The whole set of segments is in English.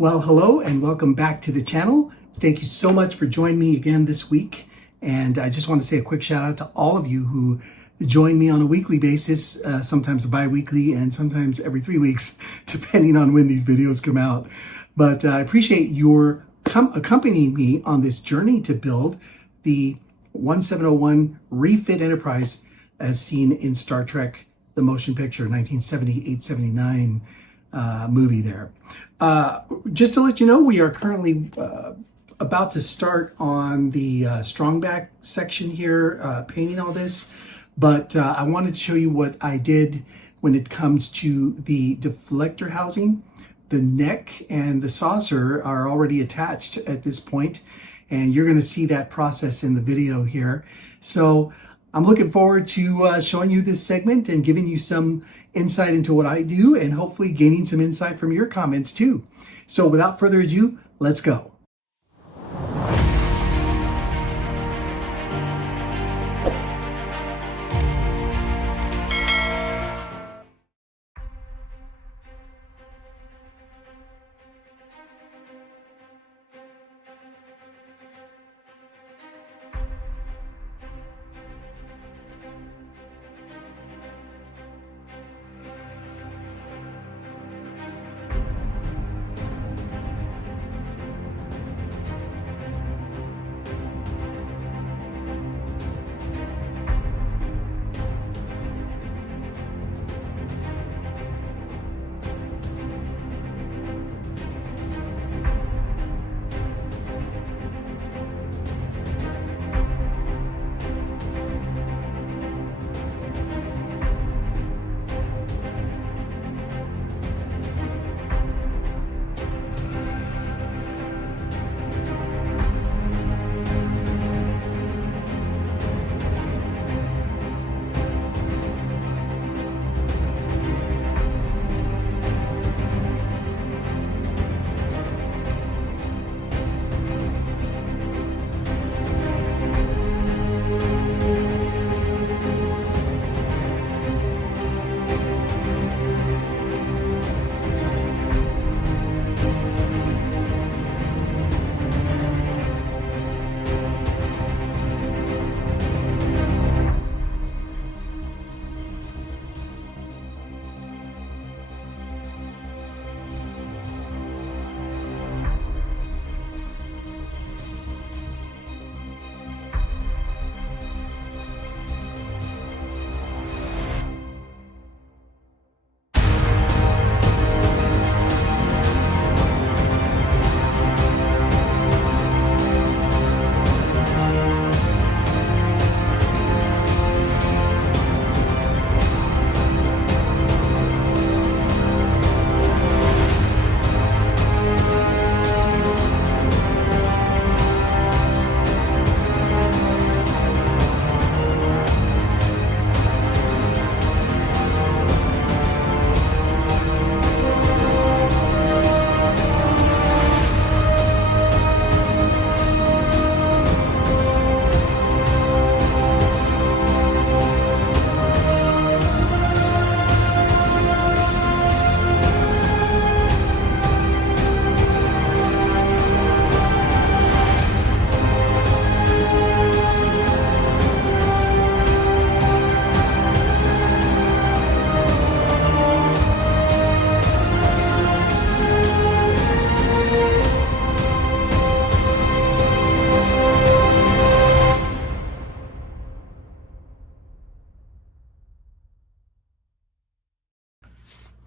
Well, hello and welcome back to the channel. Thank you so much for joining me again this week. And I just want to say a quick shout out to all of you who join me on a weekly basis, sometimes bi-weekly and sometimes every 3 weeks, depending on when these videos come out. But I appreciate your accompanying me on this journey to build the 1701 Refit Enterprise as seen in Star Trek, the motion picture, 1978-79 movie there. Just to let you know, we are currently about to start on the strongback section here, painting all this. But I wanted to show you what I did when it comes to the deflector housing. The neck and the saucer are already attached at this point, and you're going to see that process in the video here. So I'm looking forward to showing you this segment and giving you some insight into what I do and hopefully gaining some insight from your comments too. So without further ado, let's go.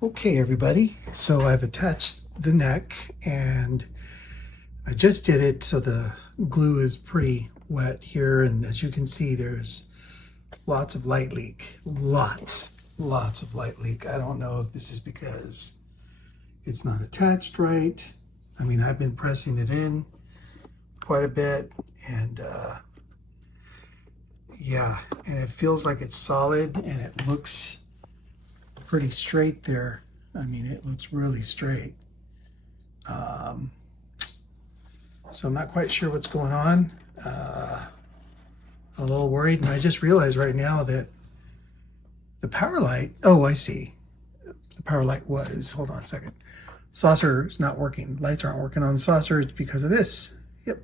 Okay, everybody, so I've attached the neck and I just did it so the glue is pretty wet here, and as you can see there's lots of light leak, lots of light leak. I don't know if this is because it's not attached right. I mean, I've been pressing it in quite a bit, and yeah, and it feels like it's solid and it looks pretty straight there. I mean, it looks really straight. So I'm not quite sure what's going on. I'm a little worried, and I just realized right now that the power light, oh, I see. The power light was, hold on a second. saucer is not working. Lights aren't working on the saucer. It's because of this. Yep,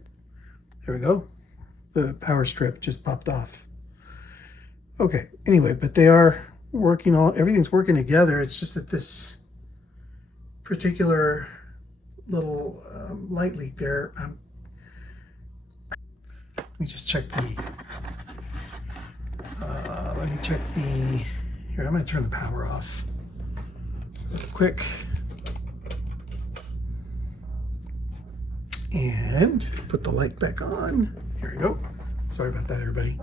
there we go. The power strip just popped off. Okay, anyway, but they are working, everything's working together. It's just that this particular little light leak there, let me just check the, here, I'm gonna turn the power off real quick. And put the light back on. Here we go. Sorry about that, everybody.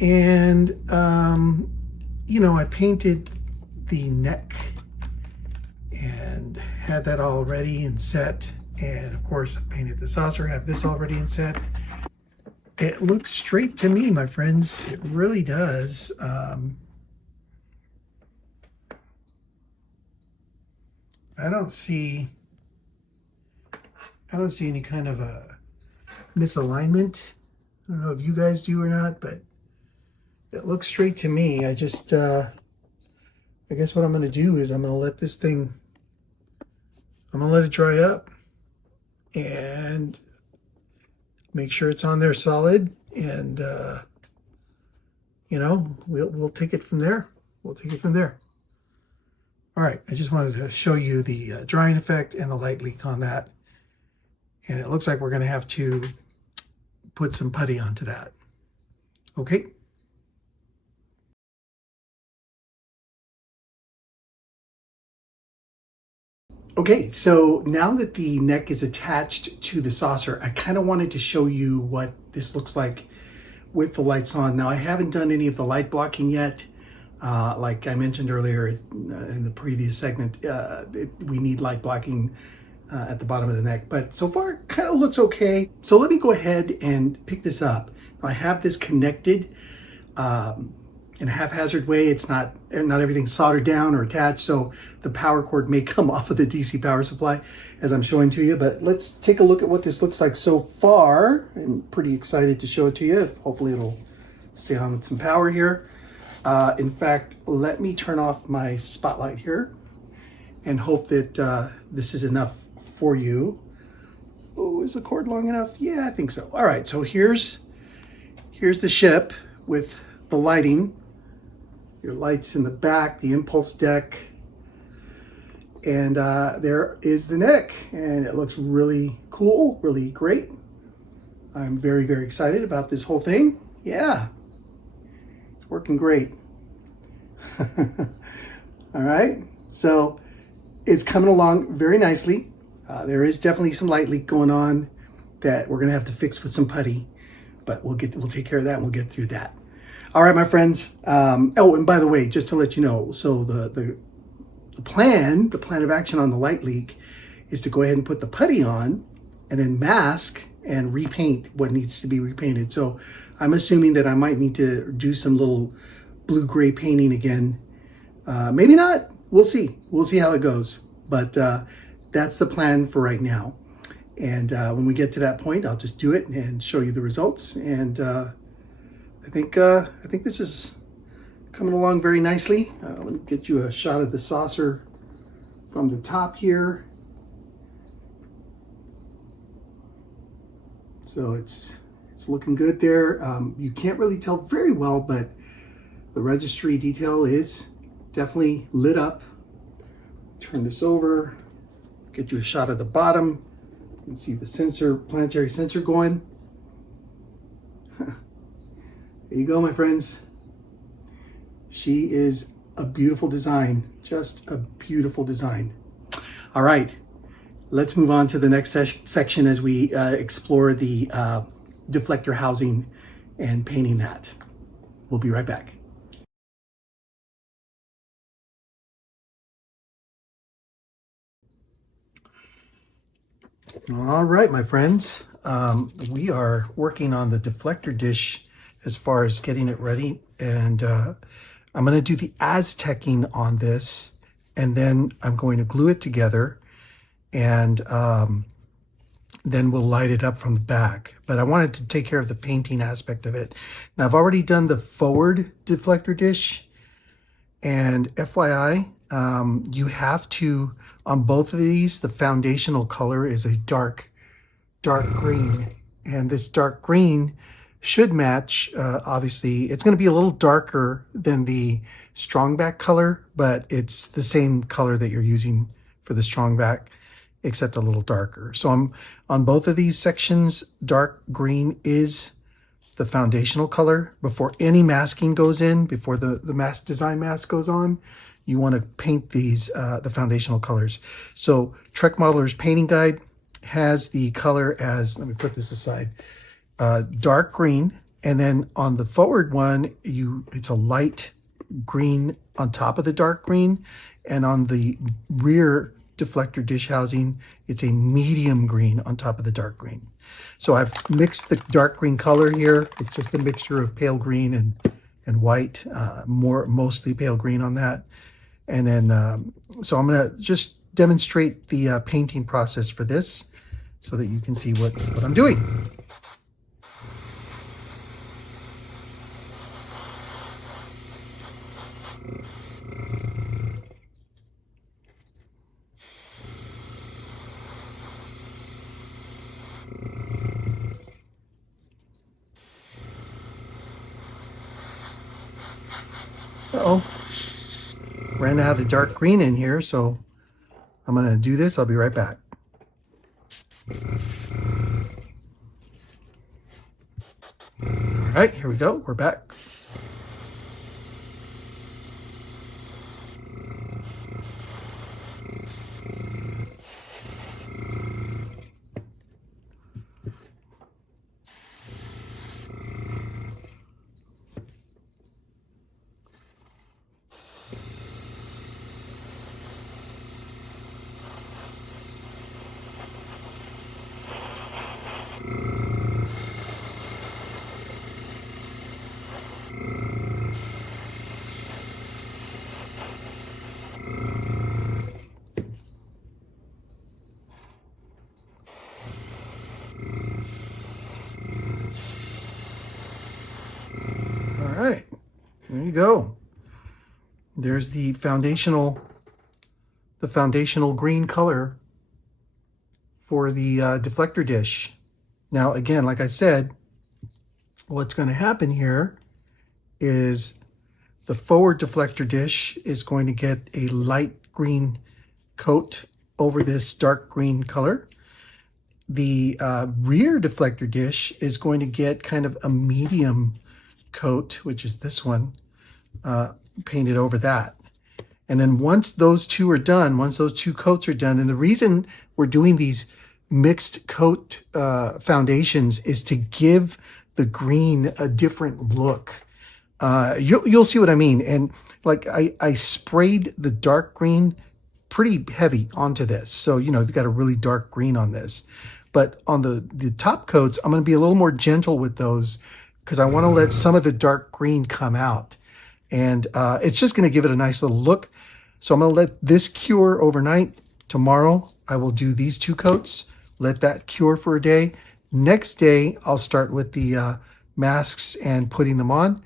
And, you know, I painted the neck and had that all ready and set. And of course, I painted the saucer, have this all ready and set. It looks straight to me, my friends. It really does. I don't see any kind of a misalignment. I don't know if you guys do or not, but it looks straight to me. I just, I guess what I'm going to do is I'm going to let this thing, I'm going to let it dry up and make sure it's on there solid. And, you know, we'll take it from there. We'll take it from there. All right. I just wanted to show you the drying effect and the light leak on that. And it looks like we're going to have to put some putty onto that. Okay. Okay, so now that the neck is attached to the saucer, I kind of wanted to show you what this looks like with the lights on. Now, I haven't done any of the light blocking yet. Like I mentioned earlier in the previous segment, we need light blocking at the bottom of the neck, but so far it kind of looks okay. So let me go ahead and pick this up. I have this connected in a haphazard way. It's not everything soldered down or attached, so the power cord may come off of the DC power supply as I'm showing to you. But let's take a look at what this looks like so far. I'm pretty excited to show it to you. Hopefully it'll stay on with some power here. In fact, let me turn off my spotlight here and hope that this is enough for you. Oh, is the cord long enough? Yeah, I think so. All right, so here's the ship with the lighting. Your lights in the back, the impulse deck, and there is the neck, and it looks really cool, really great. I'm very, very excited about this whole thing. Yeah, it's working great. All right, so it's coming along very nicely. There is definitely some light leak going on that we're gonna have to fix with some putty, but we'll take care of that and we'll get through that. All right, my friends. Oh, and by the way, just to let you know, so the plan of action on the light leak is to go ahead and put the putty on and then mask and repaint what needs to be repainted. So I'm assuming that I might need to do some little blue-gray painting again. Maybe not. We'll see. We'll see how it goes. But that's the plan for right now. And when we get to that point, I'll just do it and show you the results. And I think this is coming along very nicely. Let me get you a shot of the saucer from the top here. So it's looking good there. You can't really tell very well, but the registry detail is definitely lit up. Turn this over, get you a shot of the bottom. You can see the sensor, planetary sensor going. There you go, my friends. She is a beautiful design, just a beautiful design. All right, let's move on to the next section as we explore the deflector housing and painting that. We'll be right back. All right, my friends, we are working on the deflector dish as far as getting it ready, and I'm going to do the Aztecing on this, and then I'm going to glue it together, and then we'll light it up from the back. But I wanted to take care of the painting aspect of it. Now, I've already done the forward deflector dish, and FYI, you have to, on both of these, the foundational color is a dark green. And this dark green should match, obviously, it's going to be a little darker than the strong back color, but it's the same color that you're using for the strong back, except a little darker. So I'm on both of these sections, dark green is the foundational color. Before any masking goes in, before the MaskDesign mask goes on, you want to paint these, the foundational colors. So Trek Modeler's Painting Guide has the color as, let me put this aside, dark green. And then on the forward one, it's a light green on top of the dark green. And on the rear deflector dish housing, it's a medium green on top of the dark green. So I've mixed the dark green color here. It's just a mixture of pale green and white, mostly pale green on that. And then, so I'm gonna just demonstrate the painting process for this so that you can see what I'm doing. Uh-oh, ran out of dark green in here, so I'm gonna do this. I'll be right back. All right, here we go. We're back. All right, there you go. There's the foundational green color for the deflector dish. Now, again, like I said, what's going to happen here is the forward deflector dish is going to get a light green coat over this dark green color. The rear deflector dish is going to get kind of a medium coat, which is this one, painted over that. And then once those two are done, once those two coats are done, and the reason we're doing these mixed coat foundations is to give the green a different look. You'll see what I mean. And like I sprayed the dark green pretty heavy onto this. So, you know, you've got a really dark green on this. But on the top coats, I'm going to be a little more gentle with those because I want to let some of the dark green come out. And it's just going to give it a nice little look. So I'm going to let this cure overnight. Tomorrow, I will do these two coats, let that cure for a day. Next day, I'll start with the masks and putting them on.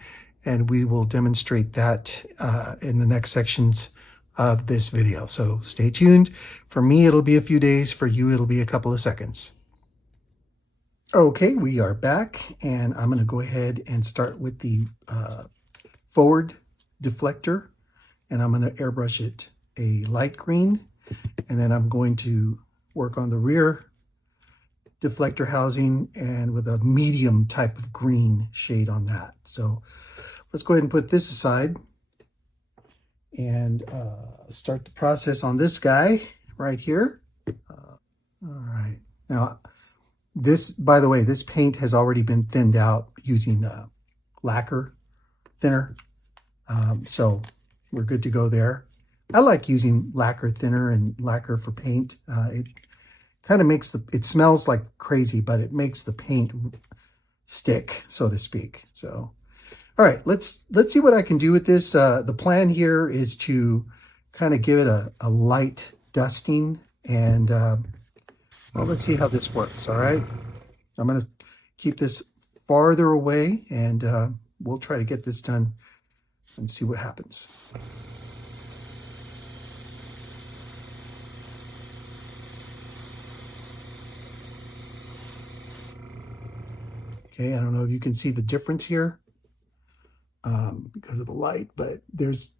And we will demonstrate that in the next sections of this video. So stay tuned. For me, it'll be a few days. For you, it'll be a couple of seconds. Okay, we are back, and I'm going to go ahead and start with the forward deflector, and I'm going to airbrush it a light green, and then I'm going to work on the rear deflector housing and with a medium type of green shade on that. So let's go ahead and put this aside and start the process on this guy right here. All right, now this, by the way, this paint has already been thinned out using lacquer thinner. So we're good to go there. I like using lacquer thinner and lacquer for paint. It kind of makes it smells like crazy, but it makes the paint stick, so to speak. So, all right, let's see what I can do with this. The plan here is to kind of give it a light dusting, and well, let's see how this works. All right, I'm going to keep this farther away, and we'll try to get this done and see what happens. Okay, I don't know if you can see the difference here because of the light, but there's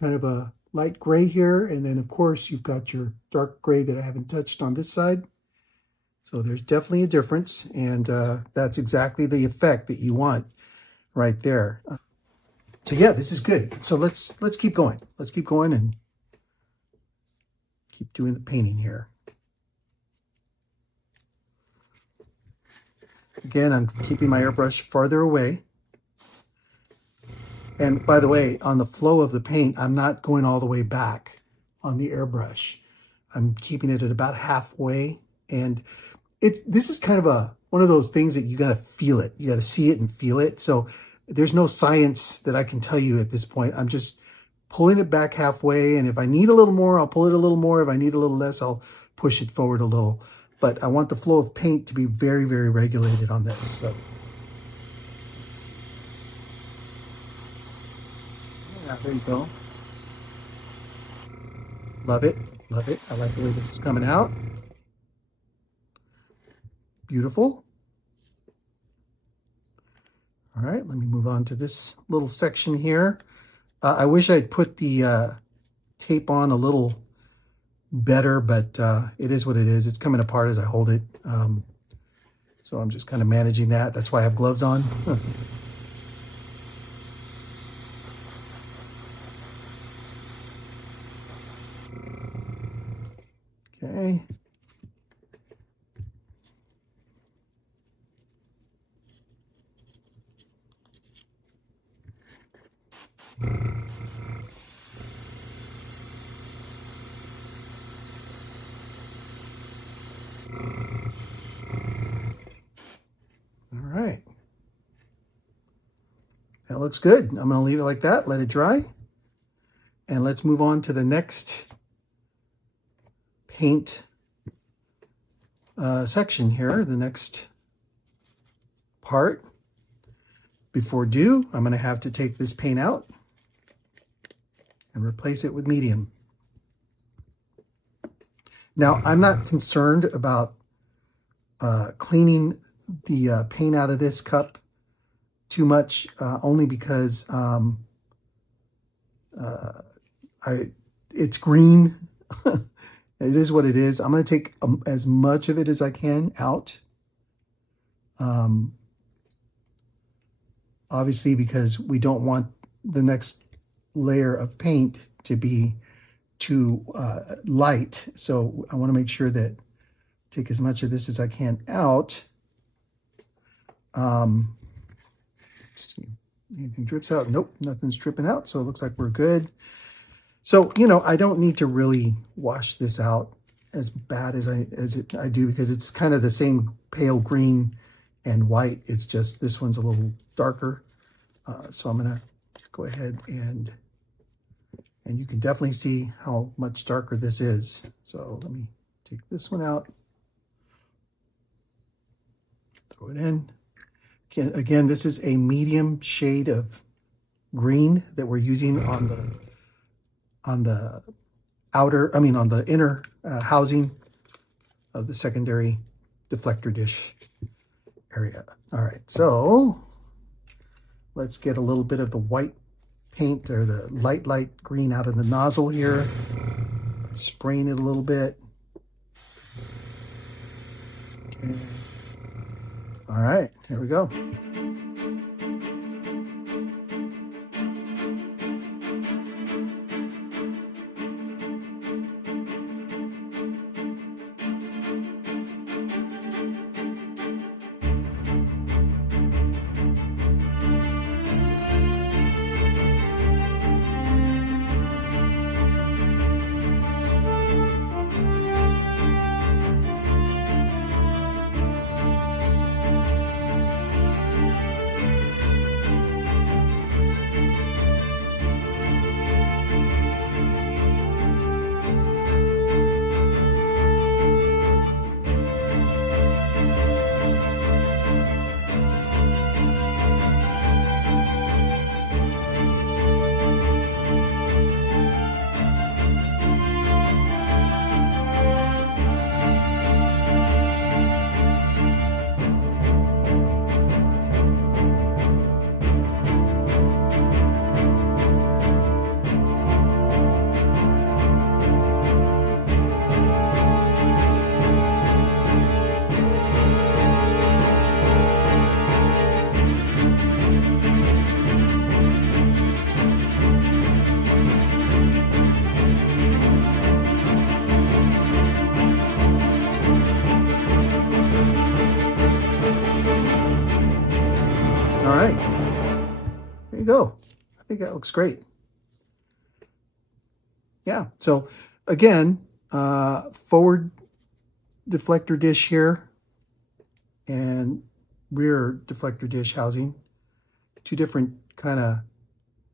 kind of a light gray here, and then of course you've got your dark gray that I haven't touched on this side. So there's definitely a difference, and that's exactly the effect that you want right there. So yeah, this is good. So let's keep going. Let's keep going and keep doing the painting here. Again, I'm keeping my airbrush farther away. And by the way, on the flow of the paint, I'm not going all the way back on the airbrush. I'm keeping it at about halfway. And this is kind of one of those things that you got to feel it. You got to see it and feel it. So there's no science that I can tell you at this point. I'm just pulling it back halfway. And if I need a little more, I'll pull it a little more. If I need a little less, I'll push it forward a little. But I want the flow of paint to be very, very regulated on this. So. Yeah, there you go. Love it. Love it. I like the way this is coming out. Beautiful. All right, let me move on to this little section here. I wish I'd put the tape on a little better, but it is what it is. It's coming apart as I hold it. So I'm just kind of managing that. That's why I have gloves on. Okay. All right. That looks good. I'm going to leave it like that, let it dry. And let's move on to the next paint section here, the next part. Before due, I'm going to have to take this paint out and replace it with medium. Now, I'm not concerned about cleaning the paint out of this cup too much, only because it's green. It is what it is. I'm going to take as much of it as I can out. Obviously, because we don't want the next layer of paint to be too light. So I want to make sure that take as much of this as I can out. Let's see. Anything drips out? Nope, nothing's dripping out. So it looks like we're good. So, you know, I don't need to really wash this out as bad as I do, because it's kind of the same pale green and white. It's just this one's a little darker. So I'm going to go ahead and you can definitely see how much darker this is. So let me take this one out. Throw it in. Again, this is a medium shade of green that we're using on the inner housing of the secondary deflector dish area. All right, so let's get a little bit of the white paint, or the light green, out of the nozzle here. Spraying it a little bit. Okay. All right, here we go. you go. I think that looks great. Yeah, so again, forward deflector dish here and rear deflector dish housing. Two different kind of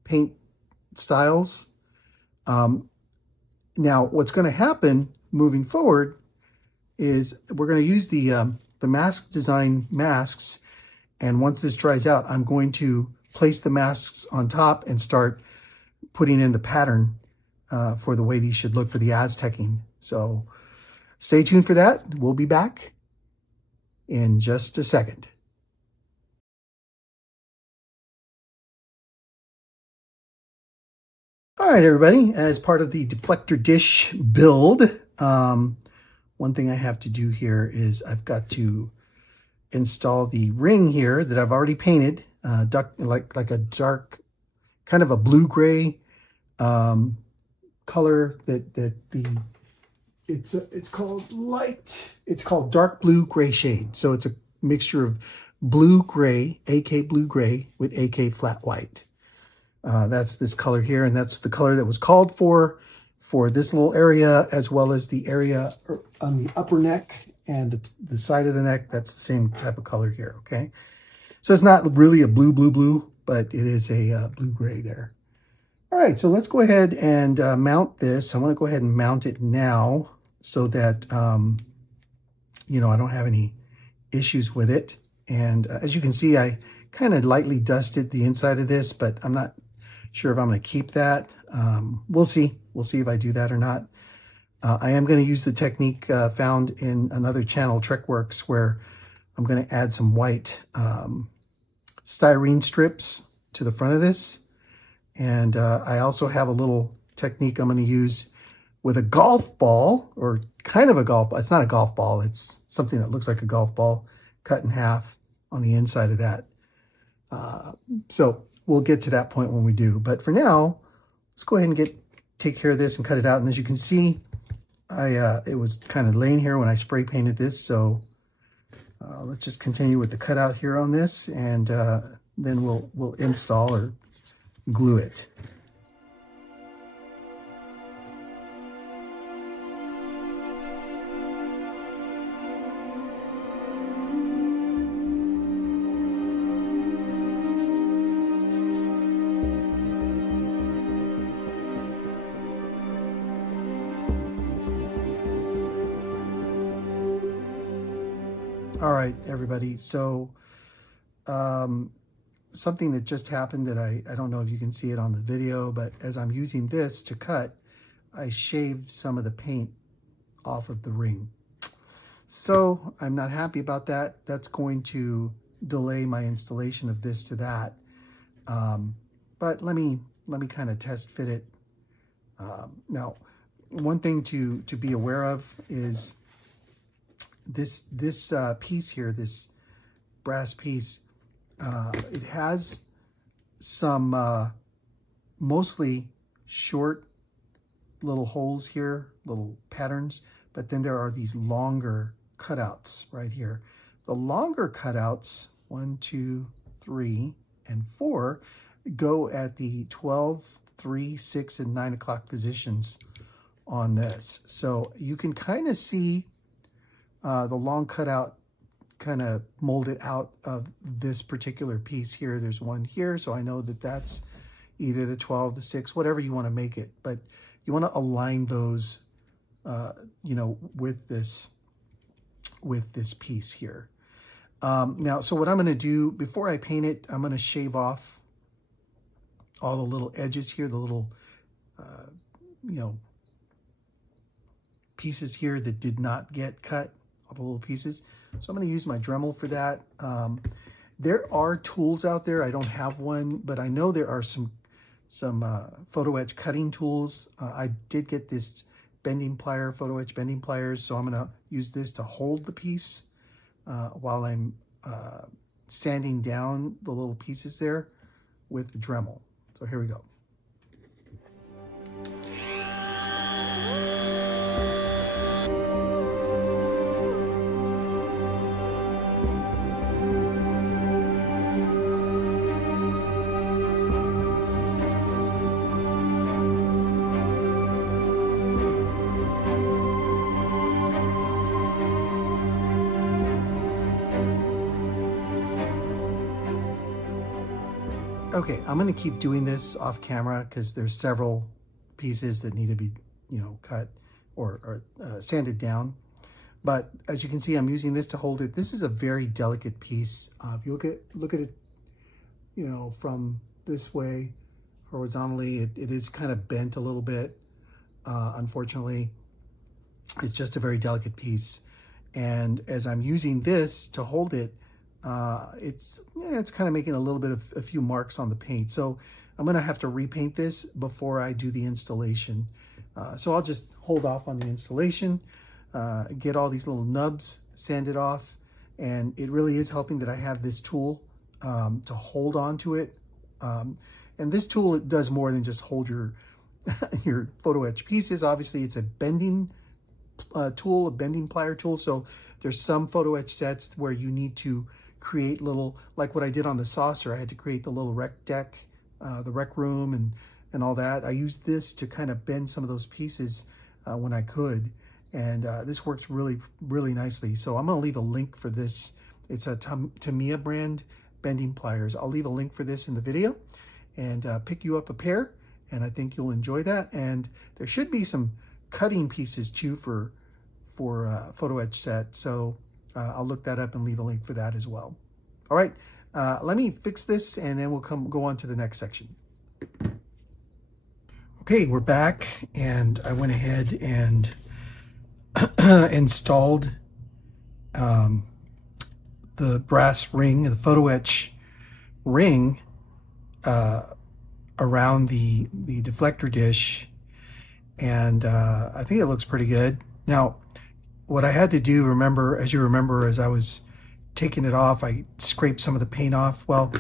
paint styles. Now, what's going to happen moving forward is we're going to use the MaskDesign masks, and once this dries out, I'm going to place the masks on top and start putting in the pattern for the way these should look for the Aztecing. So stay tuned for that. We'll be back in just a second. All right, everybody, as part of the deflector dish build, one thing I have to do here is I've got to install the ring here that I've already painted, like a dark, kind of a blue-gray color it's called dark blue-gray shade. So it's a mixture of blue-gray, AK blue-gray with AK flat white. That's this color here, and that's the color that was called for this little area, as well as the area on the upper neck and the side of the neck. That's the same type of color here, okay? So it's not really a blue, but it is a blue-gray there. All right, so let's go ahead and mount this. I want to go ahead and mount it now so that, you know, I don't have any issues with it. And as you can see, I kind of lightly dusted the inside of this, but I'm not sure if I'm going to keep that. We'll see. We'll see if I do that or not. I am going to use the technique found in another channel, Trickworks, where I'm going to add some white styrene strips to the front of this. And I also have a little technique I'm going to use with a golf ball, or kind of a golf ball. It's not a golf ball. It's something that looks like a golf ball cut in half on the inside of that. So we'll get to that point when we do. But for now, let's go ahead and take care of this and cut it out. And as you can see, it was kind of laying here when I spray painted this. So let's just continue with the cutout here on this, and then we'll install or glue it. All right, everybody. So something that just happened that I don't know if you can see it on the video, but as I'm using this to cut, I shaved some of the paint off of the ring. So I'm not happy about that. That's going to delay my installation of this to that. But let me kind of test fit it. Now, one thing to be aware of is this piece here, this brass piece, it has some mostly short little holes here, little patterns, but then there are these longer cutouts right here. The longer cutouts, 1, 2, 3, and 4, go at the 12, 3, 6, and 9 o'clock positions on this. So you can kind of see the long cutout kind of molded out of this particular piece here. There's one here, so I know that that's either the 12, the 6, whatever you want to make it. But you want to align those, you know, with this piece here. Now, so what I'm going to do before I paint it, I'm going to shave off all the little edges here, the little, you know, pieces here that did not get cut, all the little pieces. So I'm going to use my Dremel for that. There are tools out there. I don't have one, but I know there are some photo etch cutting tools. I did get this bending plier, photo etch bending pliers, so I'm going to use this to hold the piece while I'm sanding down the little pieces there with the Dremel. So here we go. Okay, I'm gonna keep doing this off camera because there's several pieces that need to be, cut or sanded down. But as you can see, I'm using this to hold it. This is a very delicate piece. If you look at it, from this way horizontally, it is kind of bent a little bit. Unfortunately, it's just a very delicate piece. And as I'm using this to hold it, it's kind of making a little bit of a few marks on the paint. So I'm gonna have to repaint this before I do the installation. So I'll just hold off on the installation, get all these little nubs sanded off. And it really is helping that I have this tool to hold on to it. And this tool, it does more than just hold your, your photo etch pieces. Obviously it's a bending tool, a bending plier tool. So there's some photo etch sets where you need to create little, like what I did on the saucer, I had to create the little rec deck, the rec room and all that. I used this to kind of bend some of those pieces when I could. And this works really, really nicely. So I'm gonna leave a link for this. It's a Tamiya brand bending pliers. I'll leave a link for this in the video and pick you up a pair. And I think you'll enjoy that. And there should be some cutting pieces too for photo etch set. So I'll look that up and leave a link for that as well. All right, let me fix this and then we'll go on to the next section. Okay, we're back and I went ahead and installed the brass ring, the photo etch ring around the deflector dish. And I think it looks pretty good. Now, what I had to do, as you remember, as I was taking it off, I scraped some of the paint off. Well,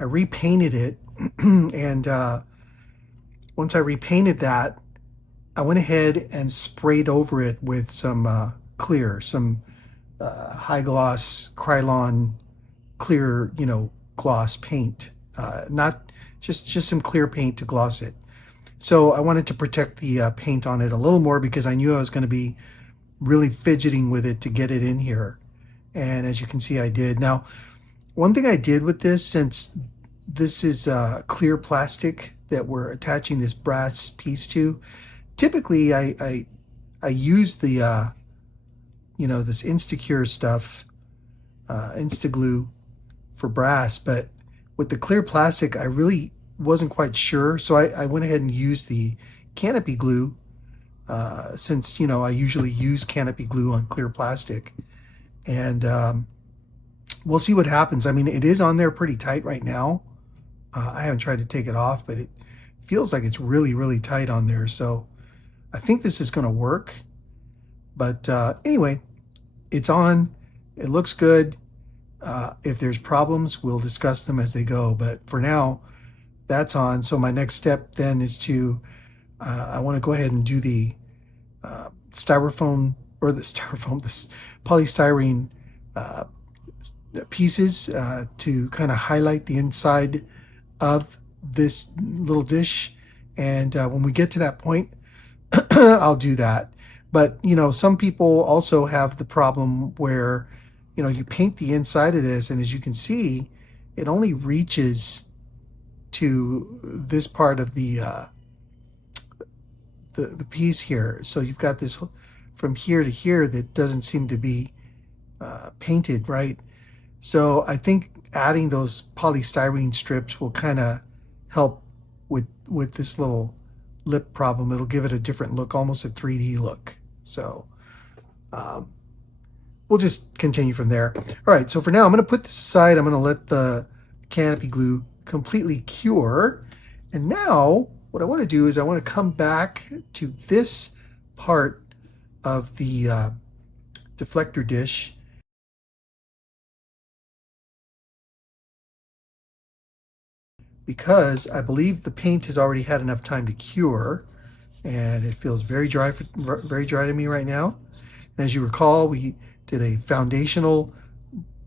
I repainted it. And once I repainted that, I went ahead and sprayed over it with some clear, some high gloss Krylon clear, gloss paint. Not just some clear paint to gloss it. So I wanted to protect the paint on it a little more because I knew I was going to be really fidgeting with it to get it in here. And as you can see, I did. Now, one thing I did with this, since this is clear plastic that we're attaching this brass piece to, typically I use the, this Instacure stuff, Instaglue for brass, but with the clear plastic, I really wasn't quite sure. So I went ahead and used the canopy glue, since, I usually use canopy glue on clear plastic. And we'll see what happens. I mean, it is on there pretty tight right now. I haven't tried to take it off, but it feels like it's really, really tight on there. So I think this is going to work. But anyway, it's on. It looks good. If there's problems, we'll discuss them as they go. But for now, that's on. So my next step then is to, I want to go ahead and do the this polystyrene pieces to kind of highlight the inside of this little dish. And when we get to that point, I'll do that. But, some people also have the problem where, you paint the inside of this, and as you can see, it only reaches to this part of the piece here. So you've got this from here to here that doesn't seem to be painted right. So I think adding those polystyrene strips will kind of help with this little lip problem. It'll give it a different look, almost a 3D look. So we'll just continue from there. All right, so for now, I'm going to put this aside. I'm going to let the canopy glue completely cure. And now what I want to do is I want to come back to this part of the deflector dish. Because I believe the paint has already had enough time to cure, and it feels very dry to me right now. And as you recall, we did a foundational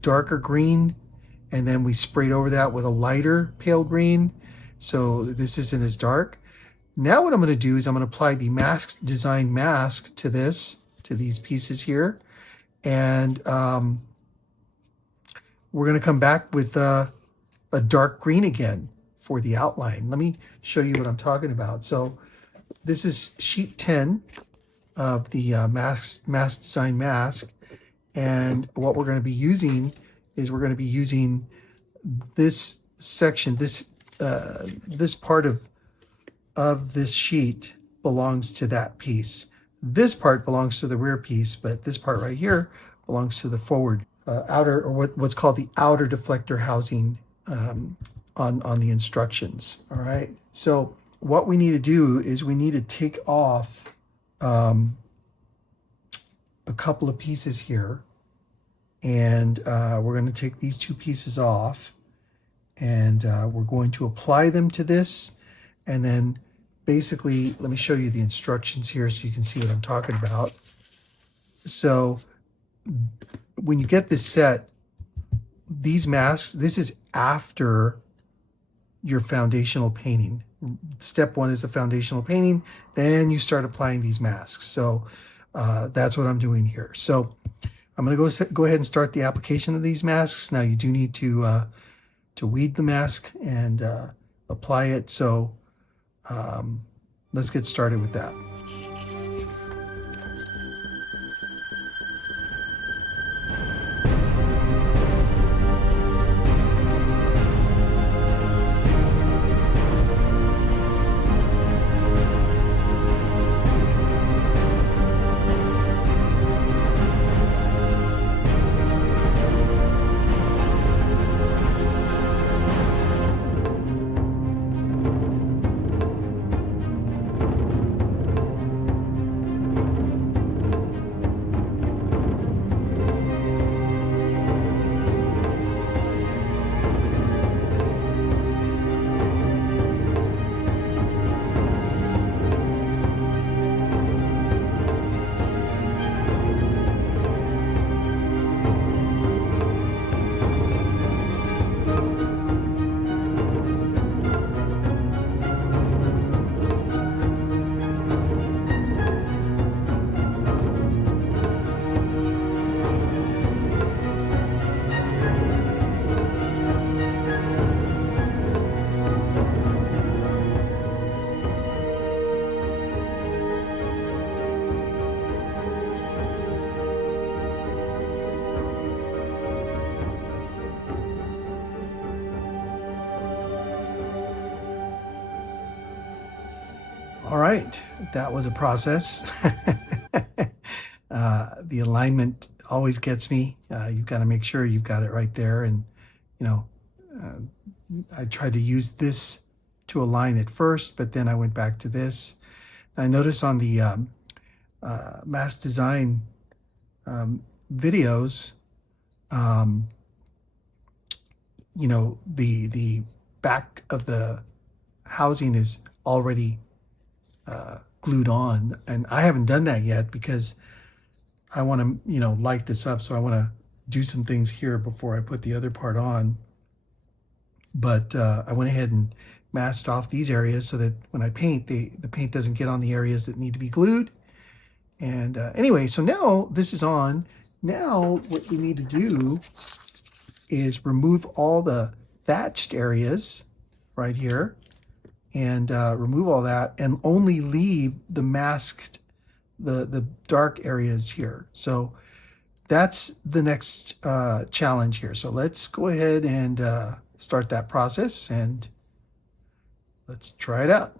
darker green, and then we sprayed over that with a lighter pale green. So this isn't as dark. Now what I'm going to do is I'm going to apply the MaskDesign mask to these pieces here. And we're going to come back with a dark green again for the outline. Let me show you what I'm talking about. So this is sheet 10 of the MaskDesign mask. And what we're going to be using is we're going to be using this section, this part of this sheet belongs to that piece. This part belongs to the rear piece, but this part right here belongs to the forward outer, or what's called the outer deflector housing on the instructions. All right. So what we need to do is we need to take off a couple of pieces here, and we're going to take these two pieces off, and we're going to apply them to this, and then basically, let me show you the instructions here so you can see what I'm talking about. So when you get this set, these masks, this is after your foundational painting. Step one is the foundational painting, then you start applying these masks. So that's what I'm doing here. So I'm going to go ahead and start the application of these masks. Now you do need to weed the mask and apply it. So let's get started with that. All right, that was a process. The alignment always gets me. You've got to make sure you've got it right there. And, you know, I tried to use this to align it first, but then I went back to this. I noticed on the MaskDesign videos, you know, the back of the housing is already glued on, and I haven't done that yet because I want to, you know, light this up. So I want to do some things here before I put the other part on. But I went ahead and masked off these areas so that when I paint, the paint doesn't get on the areas that need to be glued. And anyway, so now this is on. Now what we need to do is remove all the thatched areas right here, and remove all that and only leave the masked, the dark areas here. So that's the next challenge here. So let's go ahead and start that process, and let's try it out.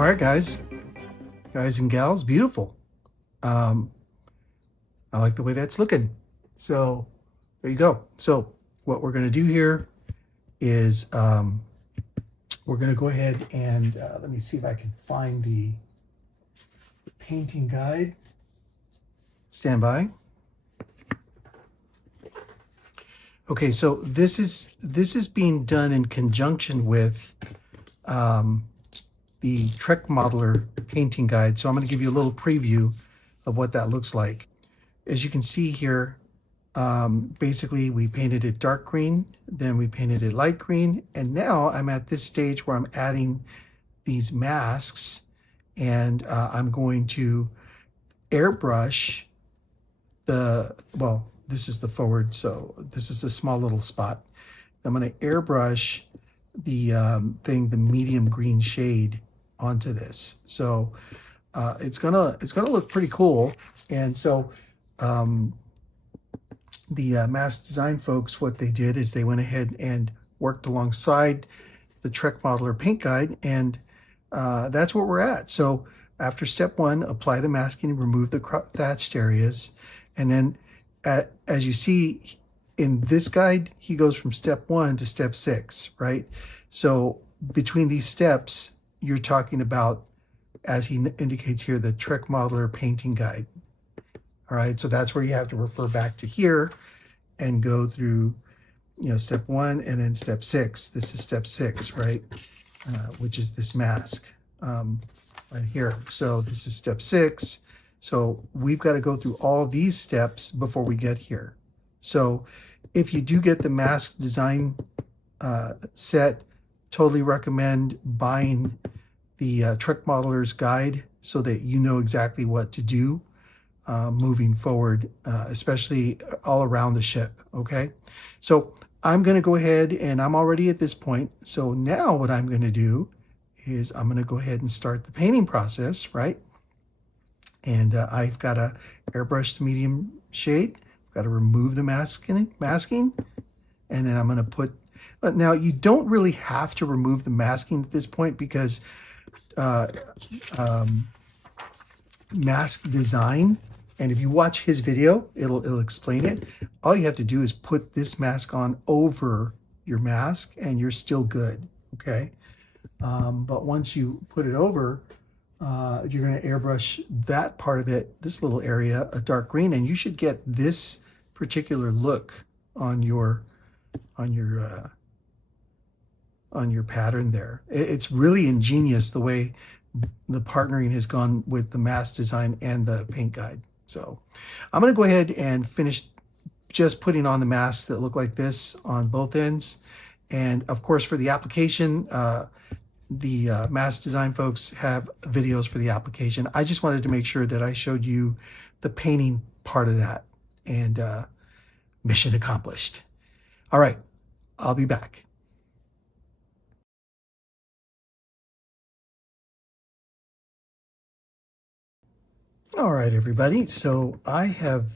All right, guys and gals, beautiful. I like the way that's looking. So there you go. So what we're going to do here is we're going to go ahead and let me see if I can find the painting guide. Stand by. Okay, so this is being done in conjunction with the Trek Modeler painting guide. So I'm going to give you a little preview of what that looks like. As you can see here, basically we painted it dark green, then we painted it light green, and now I'm at this stage where I'm adding these masks, and I'm going to airbrush the, well, this is the forward, so this is a small little spot. I'm going to airbrush the the medium green shade onto this. So it's gonna look pretty cool. And so the Mask Design folks, what they did is they went ahead and worked alongside the Trek Modeler paint guide, and that's where we're at. So after step 1, apply the masking, remove the thatched areas, and then as you see in this guide, he goes from step 1 to step 6, right? So between these steps, you're talking about, as he indicates here, the Trek Modeler painting guide. All right, so that's where you have to refer back to here and go through, step 1 and then step 6. This is step 6, right? Which is this mask right here. So this is step 6. So we've got to go through all these steps before we get here. So if you do get the Mask Design set, totally recommend buying the Trek Modeler's guide so that you know exactly what to do moving forward, especially all around the ship, okay? So I'm going to go ahead, and I'm already at this point. So now what I'm going to do is I'm going to go ahead and start the painting process, right? And I've got to airbrush the medium shade. I've got to remove the masking, and then I'm going to put, now you don't really have to remove the masking at this point because Mask Design, and if you watch his video, it'll explain it. All you have to do is put this mask on over your mask and you're still good, okay? But once you put it over, you're going to airbrush that part of it, this little area, a dark green, and you should get this particular look on your pattern there. It's really ingenious the way the partnering has gone with the Mask Design and the paint guide. So I'm going to go ahead and finish just putting on the masks that look like this on both ends. And of course, for the application, the Mask Design folks have videos for the application. I just wanted to make sure that I showed you the painting part of that, and mission accomplished. All right, I'll be back. All right, everybody. So I have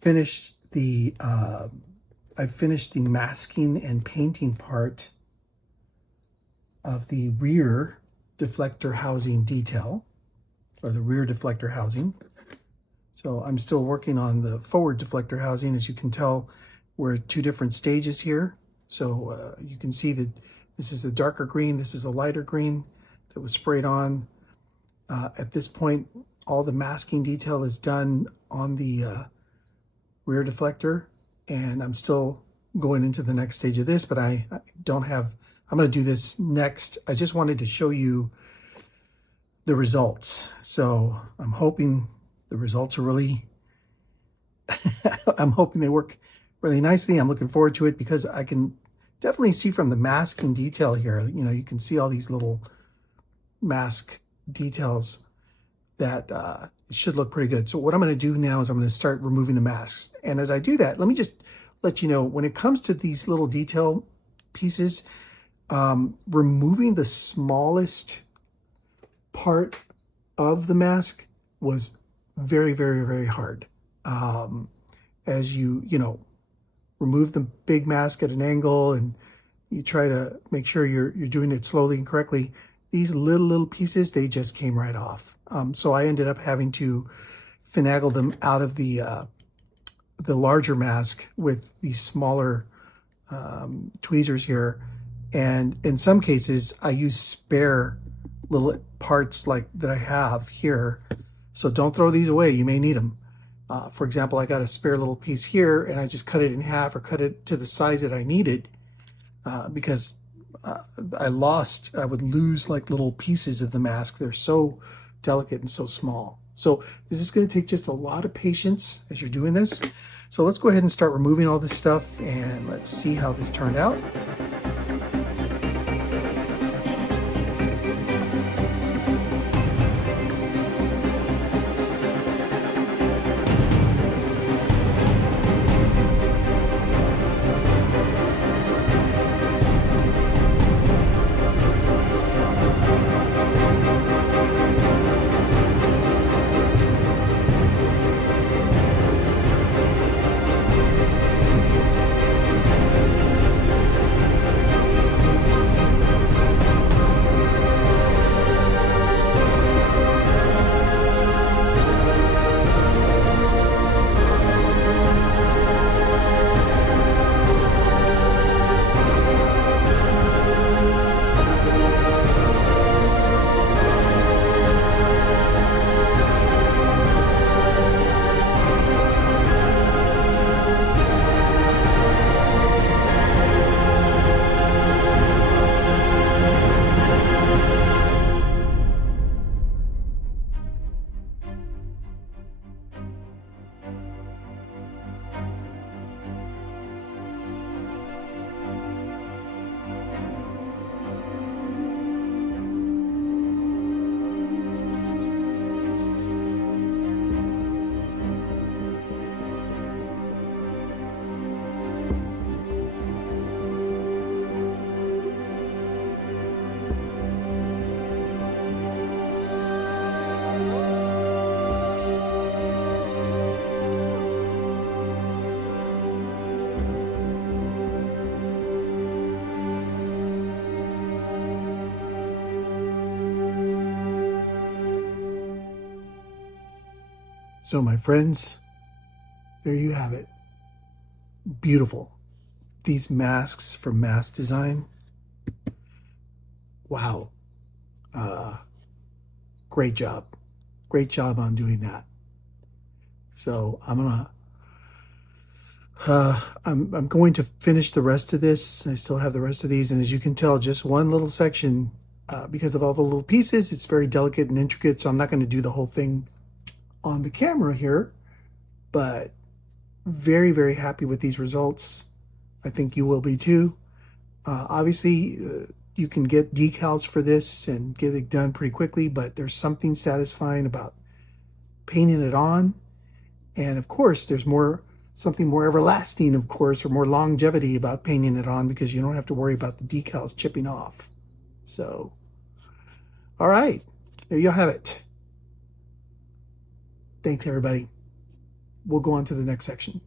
finished the masking and painting part of the rear deflector housing detail, or the rear deflector housing. So I'm still working on the forward deflector housing. As you can tell, we're at 2 different stages here. So you can see that this is a darker green, this is a lighter green that was sprayed on. At this point, all the masking detail is done on the rear deflector, and I'm still going into the next stage of this, but I don't have, I'm going to do this next. I just wanted to show you the results. So I'm hoping the results are really, I'm hoping they work really nicely. I'm looking forward to it because I can definitely see from the masking detail here, you can see all these little mask details that it should look pretty good. So what I'm going to do now is I'm going to start removing the masks. And as I do that, let me just let you know, when it comes to these little detail pieces, removing the smallest part of the mask was very, very, very hard. As you remove the big mask at an angle and you try to make sure you're doing it slowly and correctly, these little pieces, they just came right off. So I ended up having to finagle them out of the larger mask with these smaller tweezers here. And in some cases, I use spare little parts like that I have here. So don't throw these away, you may need them. For example, I got a spare little piece here and I just cut it in half or cut it to the size that I needed because I would lose like little pieces of the mask. They're so delicate and so small. So this is going to take just a lot of patience as you're doing this. So let's go ahead and start removing all this stuff and let's see how this turned out. So my friends, there you have it. Beautiful. These masks from MaskDesign. Wow. Great job. Great job on doing that. So I'm going to finish the rest of this. I still have the rest of these, and as you can tell, just one little section, because of all the little pieces, it's very delicate and intricate, so I'm not going to do the whole thing on the camera here, but very happy with these results. I think you will be too. Obviously, you can get decals for this and get it done pretty quickly, but there's something satisfying about painting it on. And of course, there's something more everlasting, of course, or more longevity about painting it on, because you don't have to worry about the decals chipping off. So, all right, there you have it. Thanks, everybody. We'll go on to the next section.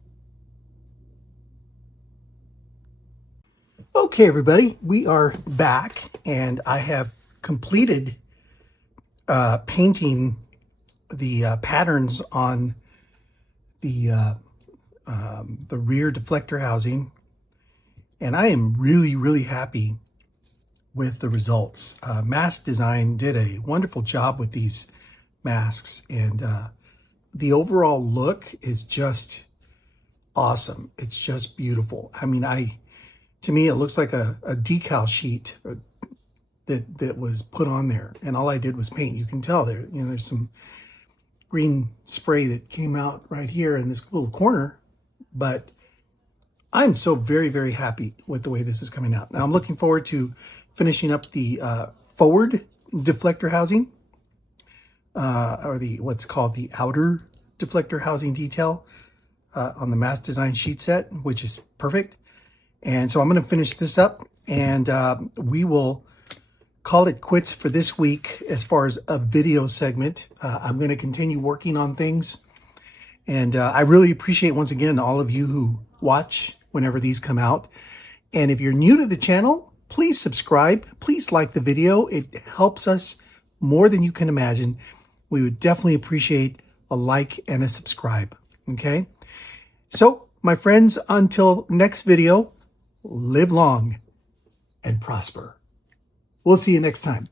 Okay, everybody, we are back, and I have completed painting the patterns on the rear deflector housing, and I am really happy with the results. MaskDesign did a wonderful job with these masks, and the overall look is just awesome. It's just beautiful. I mean, to me, it looks like a decal sheet that was put on there, and all I did was paint. You can tell there, there's some green spray that came out right here in this little corner, but I'm so very happy with the way this is coming out. Now I'm looking forward to finishing up the forward deflector housing, or what's called the outer deflector housing detail on the MaskDesign sheet set, which is perfect. And so I'm going to finish this up, and we will call it quits for this week as far as a video segment. I'm going to continue working on things, and I really appreciate, once again, all of you who watch whenever these come out. And if you're new to the channel, please subscribe. Please like the video. It helps us more than you can imagine. We would definitely appreciate a like and a subscribe. Okay? So, my friends, until next video, live long and prosper. We'll see you next time.